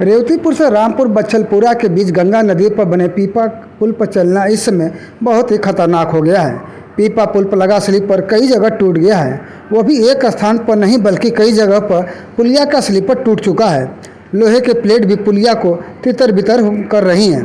रेवतीपुर से रामपुर बच्छलपुरा के बीच गंगा नदी पर बने पीपा पुल पर चलना इस समय बहुत ही खतरनाक हो गया है। पीपा पुल पर लगा स्लीपर कई जगह टूट गया है, वो भी एक स्थान पर नहीं बल्कि कई जगह पर पुलिया का स्लीपर टूट चुका है। लोहे के प्लेट भी पुलिया को तितर बितर कर रही हैं।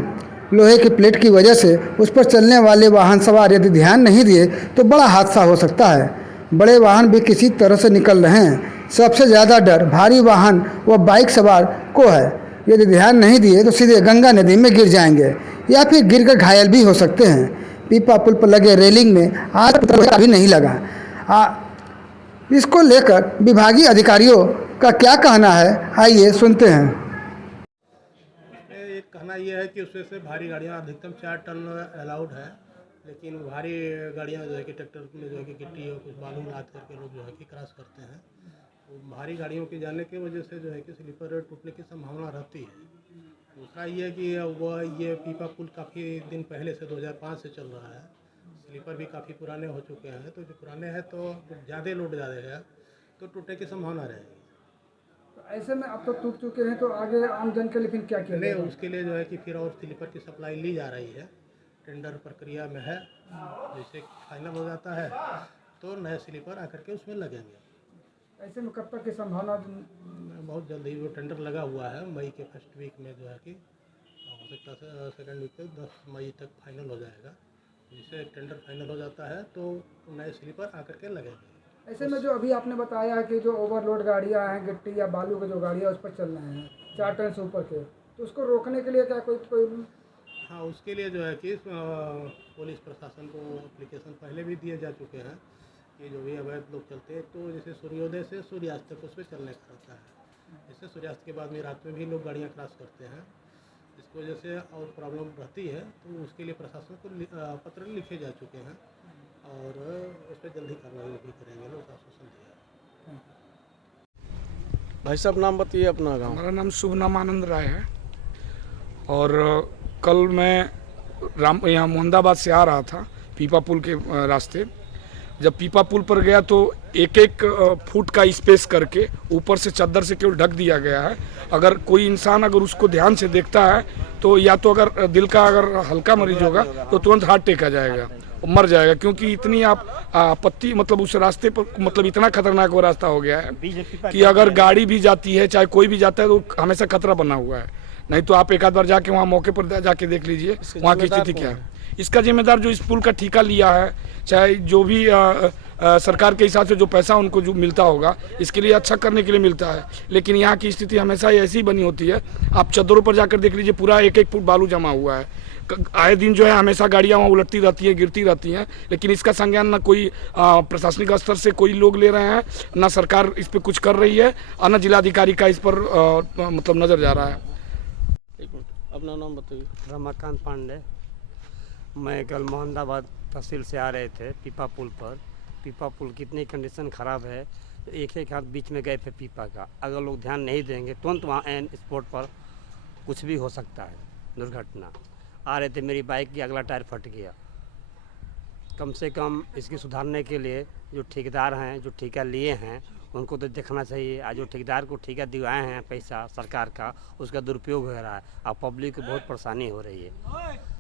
लोहे की प्लेट की वजह से उस पर चलने वाले वाहन सवार यदि ध्यान नहीं दिए तो बड़ा हादसा हो सकता है। बड़े वाहन भी किसी तरह से निकल रहे हैं। सबसे ज़्यादा डर भारी वाहन व बाइक सवार को है। यदि ध्यान नहीं दिए तो सीधे गंगा नदी में गिर जाएंगे या फिर गिरकर घायल भी हो सकते हैं। पीपा पुल पर लगे रेलिंग में आज तक भी नहीं लगा। इसको लेकर विभागीय अधिकारियों का क्या कहना है, आइए सुनते हैं। एक कहना यह है कि उसमें से भारी गाड़ियाँ अधिकतम 4 टन अलाउड है, लेकिन भारी गाड़ियाँ जो है कि ट्रैक्टर में जो है कि गिट्टी और कुछ बालू लाद करके लोग जो है कि क्रॉस करते हैं। तो भारी गाड़ियों के जाने की वजह से जो है कि स्लीपर टूटने की संभावना रहती है। दूसरा ये है कि ये पीपा पुल काफ़ी दिन पहले से 2005 से चल रहा है। स्लीपर भी काफ़ी पुराने हो चुके हैं, तो जो पुराने हैं तो ज़्यादा लोड है तो टूटने की संभावना रहेगी। ऐसे में अब तो टूट चुके हैं, तो आगे आम जन के लिए फिर क्या किया जाएगा? उसके लिए जो है कि फिर और स्लीपर की सप्लाई ली जा रही है, टेंडर प्रक्रिया में है। जैसे फाइनल हो जाता है तो नए स्लीपर आकर के उसमें लगेंगे। ऐसे में कब तक की संभावना? बहुत जल्द ही वो टेंडर लगा हुआ है। मई के फर्स्ट वीक में जो है कि हो सकता है सेकेंड वीक तक 10 मई तक फाइनल हो जाएगा। जिससे टेंडर फाइनल हो जाता है तो नए स्लीपर आकर के लगेंगे। ऐसे में जो अभी आपने बताया है कि जो ओवरलोड गाड़ियां हैं, गिट्टी या बालू के जो गाड़ियां उस पर चल रहे हैं 4 टन से ऊपर के, तो उसको रोकने के लिए क्या कोई हाँ, उसके लिए जो है कि पुलिस प्रशासन को एप्लीकेशन पहले भी दिए जा चुके हैं कि जो भी अवैध लोग चलते हैं तो जैसे सूर्योदय से सूर्यास्त तक उस पर चलने का रहता है। जैसे सूर्यास्त के बाद में रात में भी लोग गाड़ियाँ क्रॉस करते हैं। इसकी वजह से और प्रॉब्लम रहती है, तो उसके लिए प्रशासन को पत्र लिखे जा चुके हैं और उस पर जल्दी कार्रवाई भी करेंगे लोग, आश्वासन दिया। भाई साहब नाम बताइए अपना गांव। हमारा नाम शुभ नाम आनंद राय है और कल मैं यहाँ मोहम्मदाबाद से आ रहा था पीपा पुल के रास्ते। जब पीपा पुल पर गया तो एक एक फुट का स्पेस करके ऊपर से चादर से केवल ढक दिया गया है। अगर कोई इंसान अगर उसको ध्यान से देखता है तो या तो अगर दिल का अगर हल्का मरीज होगा तो तुरंत हार्ट अटैक आ जाएगा, मर जाएगा, क्योंकि इतनी आपत्ति मतलब उस रास्ते पर मतलब इतना खतरनाक वो रास्ता हो गया है कि अगर गाड़ी भी जाती है चाहे कोई भी जाता है तो हमेशा खतरा बना हुआ है। नहीं तो आप एक आध बार जाके वहाँ मौके पर जाके देख लीजिए वहाँ की स्थिति क्या है। इसका जिम्मेदार जो इस पुल का ठेका लिया है, चाहे जो भी सरकार के हिसाब से जो पैसा उनको जो मिलता होगा इसके लिए अच्छा करने के लिए मिलता है, लेकिन यहाँ की स्थिति हमेशा ऐसी बनी होती है। आप चद्दरों पर जाकर देख लीजिए, पूरा एक एक फुट बालू जमा हुआ है। आए दिन जो है हमेशा गाड़ियाँ वहाँ उलटती रहती हैं, गिरती रहती हैं, लेकिन इसका संज्ञान ना कोई प्रशासनिक स्तर से कोई लोग ले रहे हैं, ना सरकार इस पर कुछ कर रही है और न जिलाधिकारी का इस पर मतलब नज़र जा रहा है। एक मिनट, अपना नाम बताइए। रमाकांत पांडे। मैं कल मोहम्मदाबाद तहसील से आ रहे थे पीपा पुल पर। पीपा पुल की इतनी कंडीशन ख़राब है, एक एक हाथ बीच में गए थे पीपा का। अगर लोग ध्यान नहीं देंगे तुरंत वहाँ एन स्पॉट पर कुछ भी हो सकता है, दुर्घटना। आ रहे थे, मेरी बाइक की अगला टायर फट गया। कम से कम इसकी सुधारने के लिए जो ठेकेदार हैं, जो ठेका लिए हैं, उनको तो देखना चाहिए। आज जो ठेकेदार को ठेका दिवाए हैं पैसा सरकार का, उसका दुरुपयोग हो रहा है और पब्लिक को बहुत परेशानी हो रही है।